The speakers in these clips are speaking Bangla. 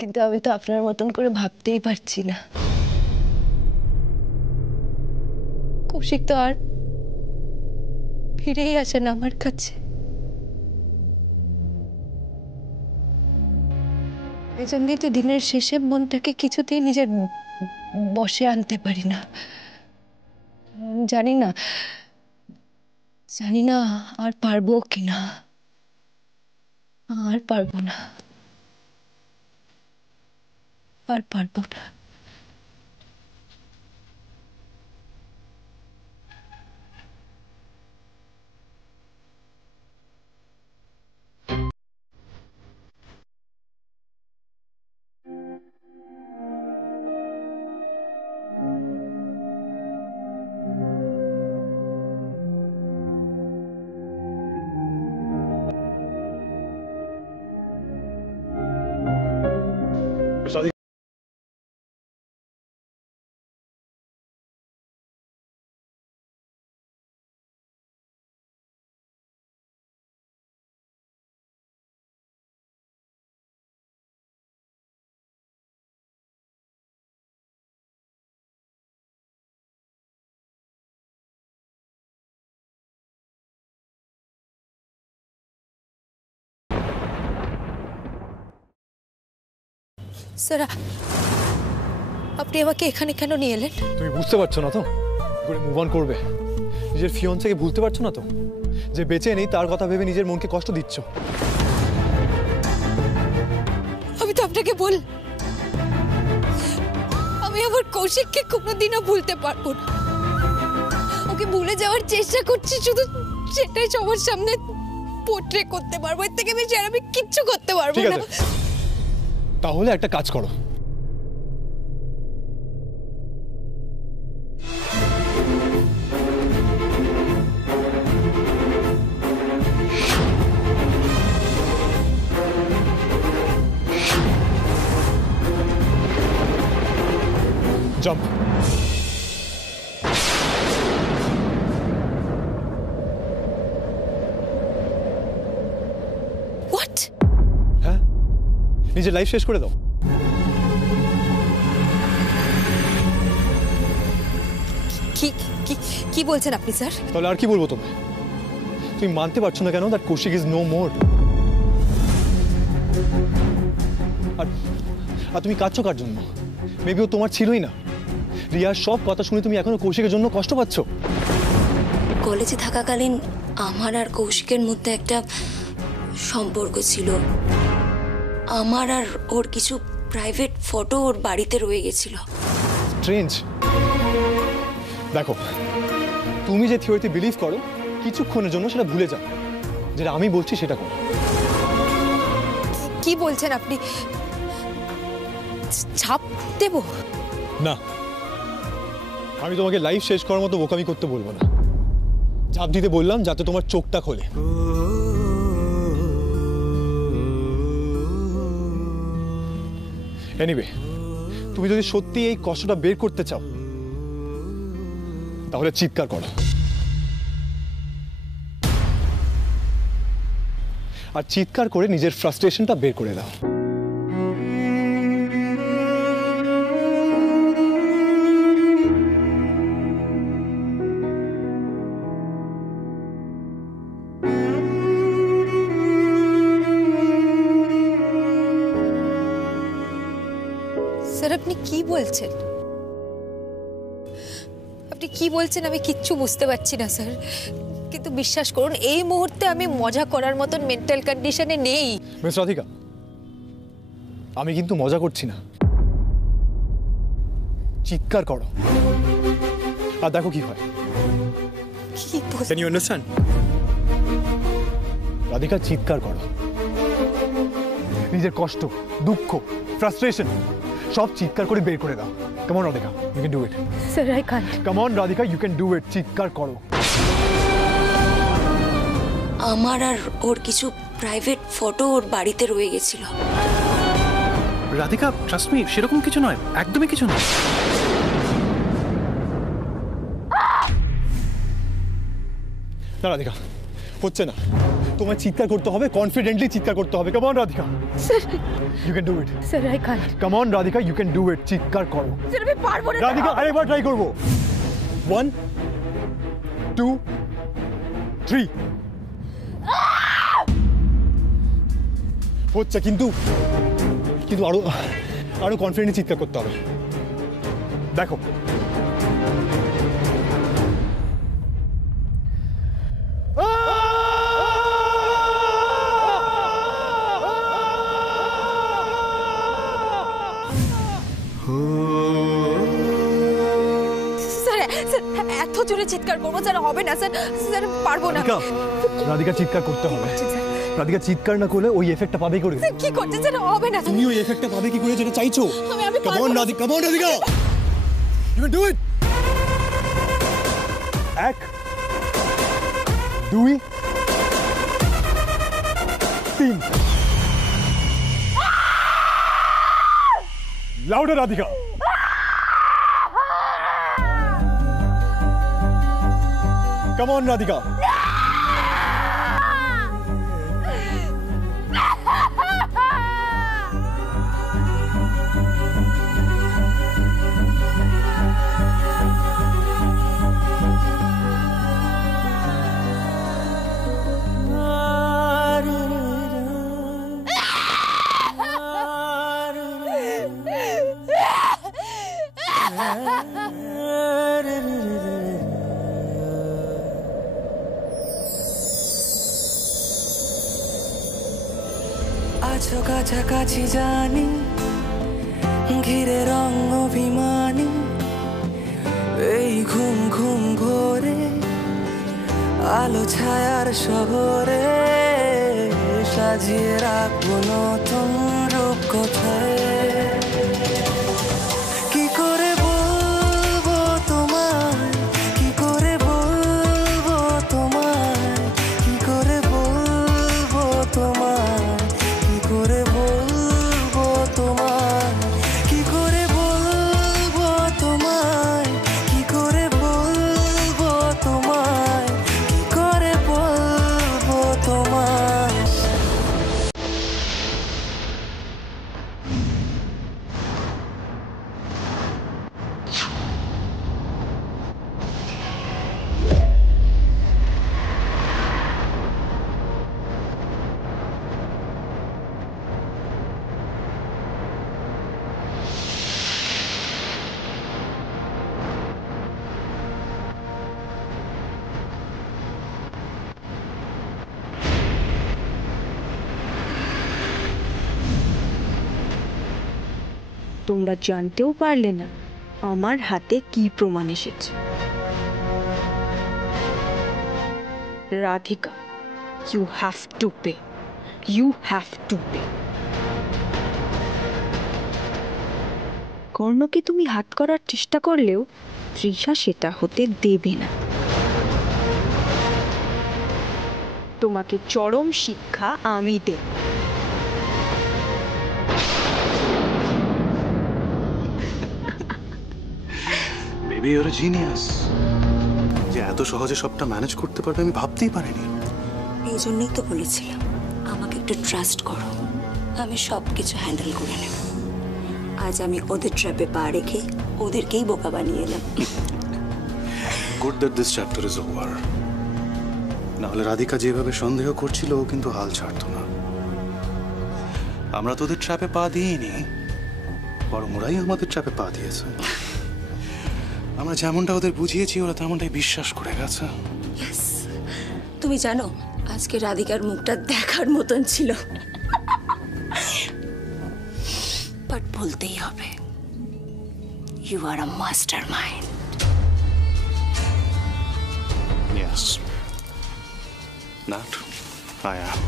কিন্তু আমি তো আপনার মতন করে ভাবতেই পারছি না। কৌশিক তো আর ফিরেই আসে না আমার কাছে। এই জন্যই তো দিনের শেষে মনটাকে কিছুতেই নিজের বশে আনতে পারি না। জানি না জানি না আর পারবো কিনা। আর পারবো না, আর পারবো না। স্যার, আপনি আমাকে এখানে কেন নিয়ে এলেন? তুমি বুঝতে পারছো না তো করে মুভ অন করবে? নিজের ফিয়ন্সকে ভুলতে পারছো না তো? যে বেঁচে নেই তার কথা ভেবে নিজের মনকে কষ্ট দিচ্ছ। আমি তো আপনাকে আমি আমার কৌশিককে কোনোদিনও ভুলতে পারবো না। ওকে ভুলে যাওয়ার চেষ্টা করছি, শুধু সেটাই সবার সামনে পোর্ট্রে করতে পারবো। এর থেকে বেশি আর আমি কিচ্ছু করতে পারবো ঠিক না। আছে, তাহলে একটা কাজ করো। জাম্প। হোয়াট? হ্যাঁ, নিজের লাইফ শেষ করে দাও। কি কি কি বলছেন আপনি স্যার? তাহলে আর কি বলবো তোমায়? তুমি মানতে পারছো না কেন that Kaushik is no more? আর তুমি কাঁদছো কার জন্য? মেবি ও তোমার ছিলই না। রিয়ার সব কথা শুনে তুমি এখনো কৌশিকের জন্য কষ্ট পাচ্ছ। কলেজে থাকাকালীন আমার আর কৌশিকের মধ্যে একটা সম্পর্ক ছিল। আমার আর ওর কিছু প্রাইভেট ফটো ওর বাড়িতে রয়ে গেছিল। স্ট্রেঞ্জ। দেখো, তুমি যে থিওরিতে বিলিভ করো, কিছুক্ষণের জন্য সেটা ভুলে যাও। যেটা আমি বলছি সেটা করো। কি বলছেন আপনি? ছাপ দেব না, আমি তোমাকে লাইফ শেষ করার মতো বোকামি করতে বলবো না। ঝাঁপ দিতে বললাম যাতে তোমার চোখটা খোলে। এনিওয়ে, তুমি যদি সত্যি এই কষ্টটা বের করতে চাও তাহলে চিৎকার করো। আর চিৎকার করে নিজের ফ্রাস্ট্রেশনটা বের করে দাও। স্যার, আপনি কি বলছেন? আপনি কি বলছেন আমি কিচ্ছু বুঝতে পারছি না স্যার। কিন্তু বিশ্বাস করুন, এই মুহূর্তে আমি মজা করার মতন মেন্টাল কন্ডিশনে নেই। মিস রাধিকা, আমি কিন্তু মজা করছি না। চিৎকার করো আর দেখো কি হয়। কি বলছেন? Can you understand? রাধিকা, চিৎকার করো। নিজের কষ্ট, দুঃখ, ফ্রাস্ট্রেশন সব চিৎকার করে বের করে দাও। Come on Radhika, you can do it. Sir, I can't. Come on Radhika, you can do it. চিৎকার করো। আমার আর ওর কিছু প্রাইভেট ফটো ওর বাড়িতে রয়ে গেছিল। রাধিকা, ট্রাস্ট মি, সেরকম কিছু নয়, একদমই কিছু নয়। না রাধিকা, হচ্ছে না, তোমায় চিৎকার করতে হবে, কনফিডেন্টলি চিৎকার করতে হবে। Come on Radhika, sir you can do it. Sir I can't. Come on Radhika, you can do it. চিৎকার করো। স্যার আমি পারবো না। রাধিকা আরেকবার ট্রাই করবো। 1 2 3। হচ্ছে, কিন্তু কিন্তু আরো আরো কনফিডেন্টলি চিৎকার করতে হবে। দেখো স্যার স্যার এত জোরে চিৎকার করবো স্যার হবে না স্যার। স্যার পারবো না। রাধিকা, রাধিকা চিৎকার করতে হবে। রাধিকা চিৎকার না করলে ওই এফেক্টটা পাবে কি করে? স্যার কি করছেন স্যার? হবে না। তুমি ওই এফেক্টটা পাবে কি করে যেটা চাইছো? আমি come on Radhika, come on Radhika, you can do it. 1 2 3। Louder Radhika. Come on Radhika. আছো কাছাকাছি জানি, ঘিরে রং অভিমানী, এই ঘুম ঘুম ভোরে আলো ছায়ার শহরে সাজিয়ে রাখবো নতুন রূপ কোথায়। কি করে বলবো তোমায়, কি করে বলবো তোমায়, কি করে বলবো তোমায়, কি করে বলবো তোমায়, কি করে বলবো তোমায়, কি করে বলবো তোমায়, কি করে বলবো তোমায়। তোমরা জানতেও পারলে না আমার হাতে কি প্রমাণ এসেছে। Radhika, you have to pay, you have to pay. কর্ণকে তুমি হাত করার চেষ্টা করলেও তৃষা সেটা হতে দেবে না। তোমাকে চরম শিক্ষা আমি দেব। Baby your genius. যে এত সহজে সবটা ম্যানেজ করতে পারবে আমি ভাবতেই পারিনি। এই জন্যই তো বলেছিলাম আমাকে একটু ট্রাস্ট করো, আমি সব কিছু হ্যান্ডেল করে নেব। আজ আমি ওদের ট্র্যাপে পা রেখে ওদেরকেই বোকা বানিয়ে এলাম। Good that this chapter is over. নাহলে রাধিকা যেভাবে সন্দেহ করছিল ও কিন্তু হাল ছাড়তো না। আমরা তোদের ট্র্যাপে পা দিইনি, বরং ওরাই আমাদের ট্র্যাপে পা দিয়েছে। আমরা যেমনটা ওদের বুঝিয়েছি ওরা তেমনটাই বিশ্বাস করে গেছে। তুমি জানো আজকে রাধিকার মুখটা দেখার মতন ছিল, বাট বলতেই হবে you are a mastermind. Yes. Not. I am.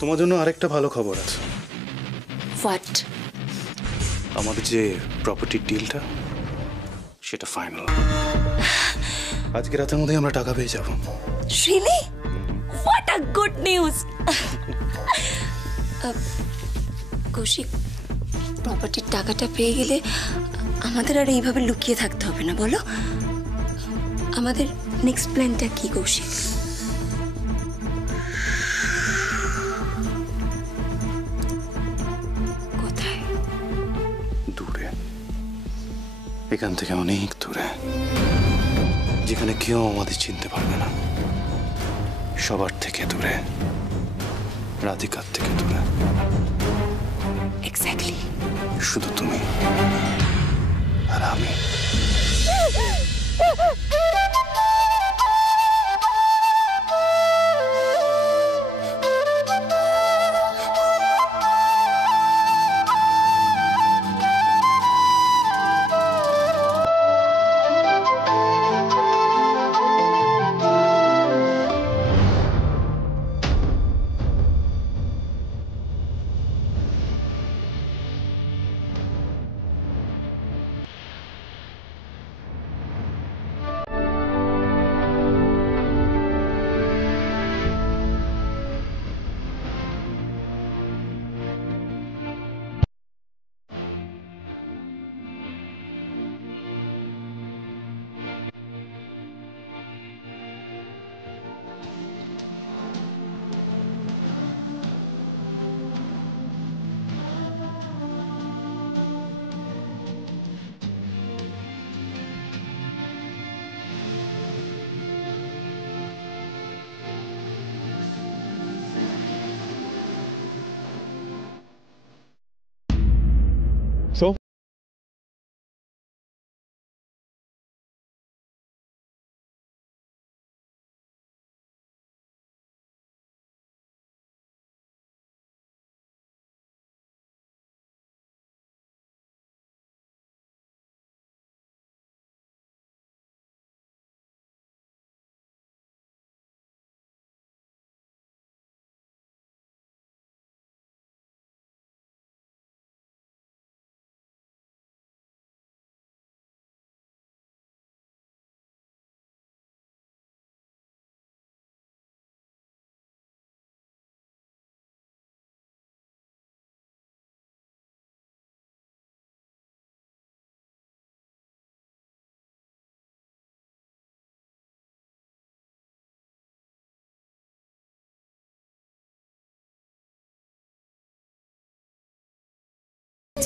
তোমার জন্য আরেকটা ভালো খবর আছে। হোয়াট? আমাদের যে প্রপার্টির ডিলটা সেটা ফাইনাল। আজকে রাতের মধ্যে আমরা টাকা পেয়ে যাব। Really? What a good news! Kaushik, প্রপার্টির টাকাটা পেয়ে গেলে আমাদের আর এইভাবে লুকিয়ে থাকতে হবে না, বলো? আমাদের নেক্সট প্ল্যানটা কি কৌশিক? এখান থেকে অনেক দূরে, যেখানে কেউ আমাদের চিনতে পারবে না, সবার থেকে দূরে, রাধিকার থেকে দূরে। এক্স্যাক্টলি। শুধু তুমি আর আমি।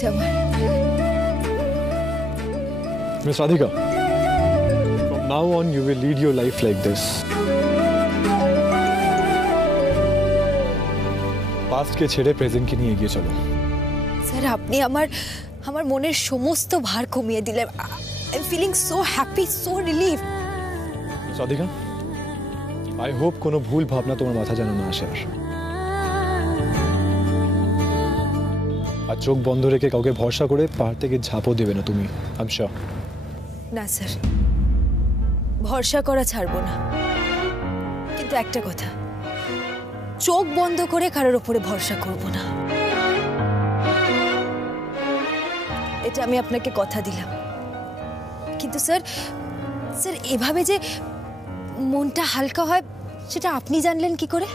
So, Miss Radhika, from now on you will lead your life like this. Past কে ছেড়ে প্রেজেন্ট কে নিয়ে এগিয়ে চলো। স্যার আপনি আমার মনের সমস্ত ভার কমিয়ে দিলেন। I am feeling so happy, so relief. Miss Radhika, I hope কোনো ভুল ভাবনা তোমার মাথা যেন না আসে আর চোখ বন্ধ রেখে কাউকে ভরসা করে পাহাড় থেকে ঝাঁপও দেবে না তুমি। I am sure. না স্যার, ভরসা করা ছাড়বো না, কিন্তু একটা কথা, চোখ বন্ধ করে কারোর উপরে ভরসা করব না। এটা আমি আপনাকে কথা দিলাম। কিন্তু স্যার এভাবে যে মনটা হালকা হয় সেটা আপনি জানলেন কি করে?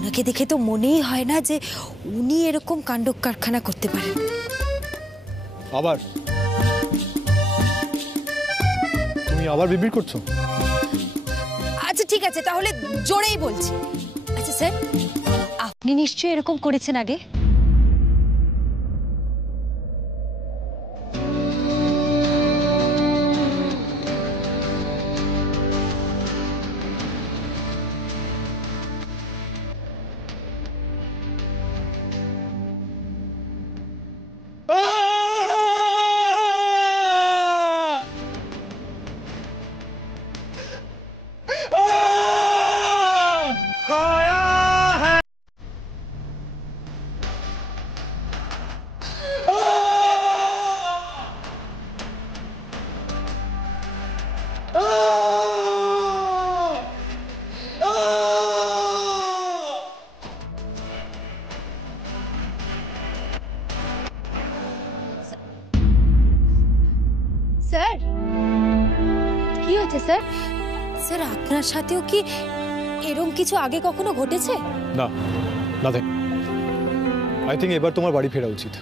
ওনাকে দেখে তো মনেই হয় না যে উনি এরকম কাণ্ড কারখানা করতে পারেন। আবার তুমি আবার বিড়বিড় করছো? আচ্ছা ঠিক আছে, তাহলে জোরেই বলছি। আচ্ছা স্যার, আপনি নিশ্চয়ই এরকম করেছেন আগে? স্যার কি হয়েছে স্যার? স্যার আপনার সাথেও কি এরকম কিছু আগে কখনো ঘটেছে? না, নাথিং। আই থিঙ্ক এবার তোমার বাড়ি ফেরা উচিত।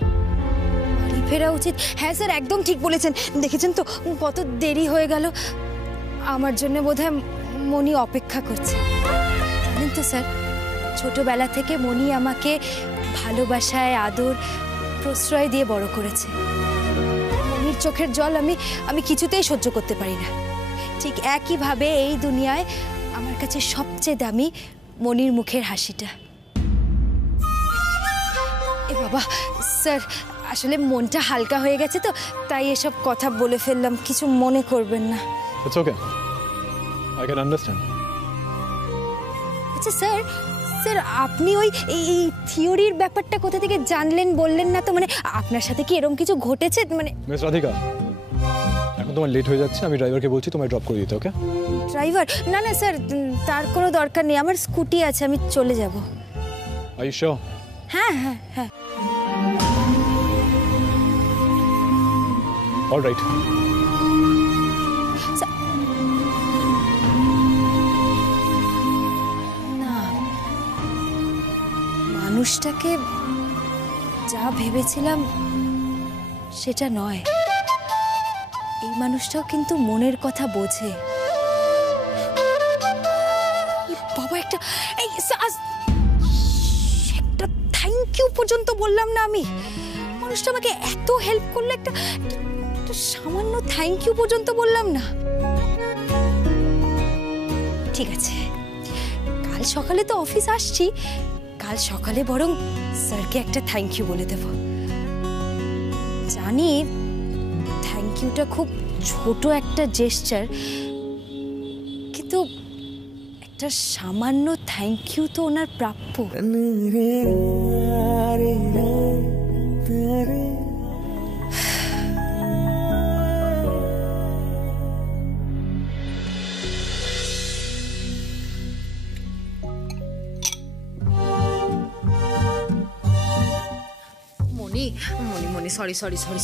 বাড়ি ফেরা উচিত। হ্যাঁ স্যার, একদম ঠিক বলেছেন। দেখেছেন তো কত দেরি হয়ে গেল। আমার জন্য বোধহয় মনি অপেক্ষা করছে। জানেন তো স্যার, ছোটবেলা থেকে মনি আমাকে ভালোবাসায়, আদর, প্রশ্রয় দিয়ে বড় করেছে। মনির চোখের জল আমি কিছুতেই সহ্য করতে পারি না। ঠিক একইভাবে এই দুনিয়ায় আমার কাছে সবচেয়ে দামি মনির মুখের হাসিটা। এ বাবা স্যার, আসলে মনটা হালকা হয়ে গেছে তো, তাই এসব কথা বলে ফেললাম, কিছু মনে করবেন না। It's okay, I can understand. আচ্ছা স্যার, স্যার আপনি ওই এই থিওরির ব্যাপারটা কোথা থেকে জানলেন বললেন না তো? মানে আপনার সাথে কি এরকম কিছু ঘটেছে? মানে মিস রাধিকা, এখন তোমার লেট হয়ে যাচ্ছে, আমি ড্রাইভারকে বলছি তোমায় ড্রপ করে দিতে। ওকে? ড্রাইভার? না না স্যার, তার কোনো দরকার নেই, আমার স্কুটি আছে, আমি চলে যাব। Are you sure? হ্যাঁ হ্যাঁ হ্যাঁ। অলরাইট। না, মানুষটাকে যা ভেবেছিলাম সেটা নয়। এই মানুষটাও কিন্তু মনের কথা বোঝে। বাবা, একটা একটা থ্যাংক ইউ পর্যন্ত বললাম না আমি। মানুষটা আমাকে এত হেল্প করলো, একটা সামান্য থ্যাংক ইউ পর্যন্ত বললাম না। ঠিক আছে, কাল সকালে তো অফিস আসছি, কাল সকালে বরং স্যারকে একটা থ্যাংক ইউ বলে দেব। জানি থ্যাংক ইউটা খুব ছোট একটা জেস্চার, কিন্তু একটা সামান্য থ্যাংক ইউ তো ওনার প্রাপ্য।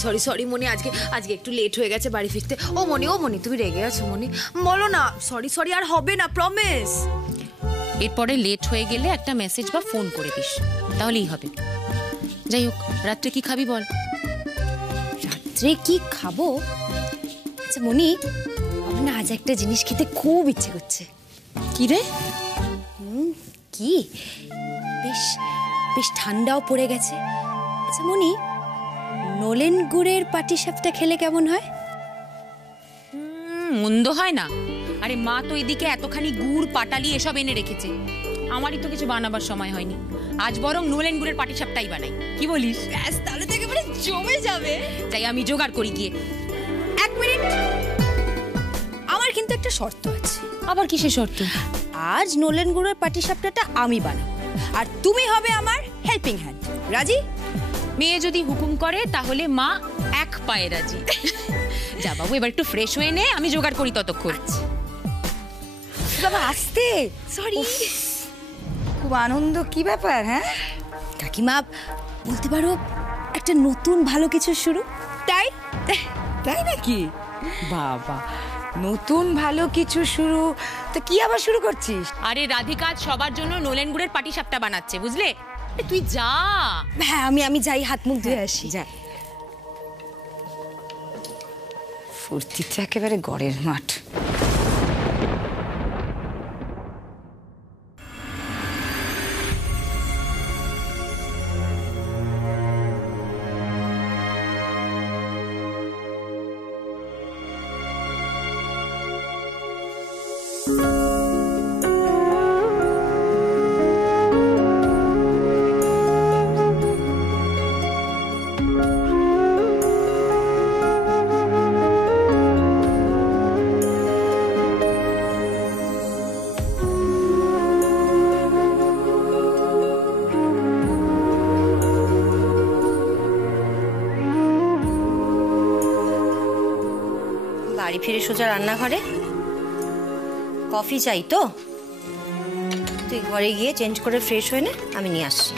মনি সরি মনি, আজকে একটু লেট হয়ে গেছে বাড়ি ফিরতে। ও মনি তুমি রেগে আছো মনি? বলো না সরি আর হবে না, প্রমিস। এরপরে লেট হয়ে গেলে একটা মেসেজ বা ফোন করে দিস, তাহলেই হবে। যাই হোক, রাত্রে কি খাবি বল? রাত্রে কি খাবো? আচ্ছা মনি, আমার না আজ একটা জিনিস খেতে খুব ইচ্ছে করছে। কি রে? কি বেশ বেশ ঠান্ডাও পড়ে গেছে। আচ্ছা মনি, নলেন গুড়ের পাটিসাপটা খেলে কেমন হয়? মন্দ হয় না। আরে মা তো এদিকে এতখানি গুড়, পাটালি এসব এনে রেখেছে, আমারই তো কিছু বানাবার সময় হয়নি। আজ বরং নলেন গুড়ের পাটিসাপটাই বানাই, কি বলিস? তাহলে তো একেবারে জমে যাবে। তাই আমি জোগাড় করি গিয়ে। এক মিনিট, আমার কিন্তু একটা শর্ত আছে। আবার কিসের শর্ত? আজ নলেন গুড়ের পাটিসাপটাটা আমি বানাবো, আর তুমি হবে আমার হেল্পিং হ্যান্ড। রাজি? মেয়ে যদি হুকুম করে তাহলে মা এক পায়ে রাজি। যা বাবু, এবার একটু ফ্রেশ হয়ে নে, আমি জোগাড় করি ততক্ষণ। বাবা আসতে, সরি, খুব আনন্দ। কি ব্যাপার? হ্যাঁ কাকিমা, বলতে পারো একটা নতুন ভালো কিছু শুরু। তাই তাই নাকি? বাবা, নতুন ভালো কিছু শুরু তো কি আবার শুরু করছিস? আরে রাধিকা সবার জন্য নলেন গুড়ের পাটিসাপটা বানাচ্ছে, বুঝলে? তুই যা। হ্যাঁ, আমি যাই, হাত মুখ ধুয়ে আসি। যা। ফুর্তিতে একেবারে গড়ের মাঠ। বাড়ি ফিরে সোজা রান্নাঘরে। কফি চাই তো? তুই ঘরে গিয়ে চেঞ্জ করে ফ্রেশ হয়ে নে, আমি নিয়ে আসছি।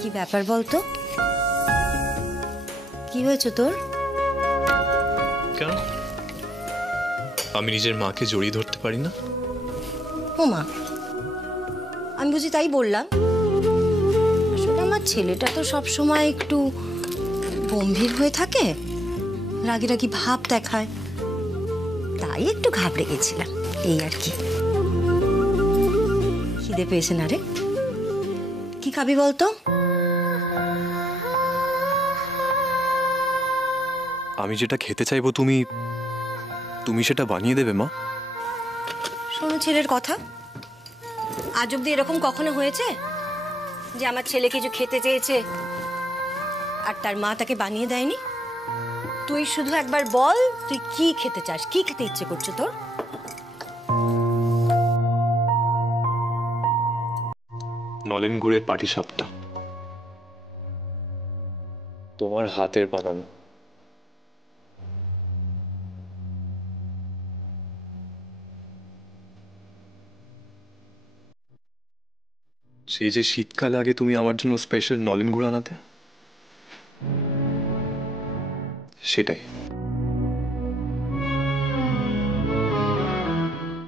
কি ব্যাপার বলতো? কি হয়েছে তোর? কেন? আমি নিজের মাকে জড়িয়ে ধরতে পারি না? ও মা, আমি বুঝি তাই বললাম? আসলে আমার ছেলেটা তো সব সময় একটু গম্ভীর হয়ে থাকে, রাগি রাগি ভাব দেখায়, তাই একটু ঘাবড়ে গেছিলাম, এই আর কি। খিদে পেয়েছে না রে? কি খাবি বলতো? আমি যেটা খেতে চাইবো তুমি সেটা বানিয়ে দেবে মা? শোনো ছেলের কথা, আজ অব্দি এরকম কখনো হয়েছে যে আমার ছেলে কিছু খেতে চেয়েছে আর তার মা তাকে বানিয়ে দেয়নি? তুই শুধু একবার বল তুই কি খেতে চাস, কি খেতে ইচ্ছে করছে তোর? নলেন গুড়ের পাটিসাপটা, তোমার হাতের বানানো। সেই যে শীতকাল আগে তুমি আমার জন্য স্পেশাল নলেন গুড় আনাতে, সেটাই।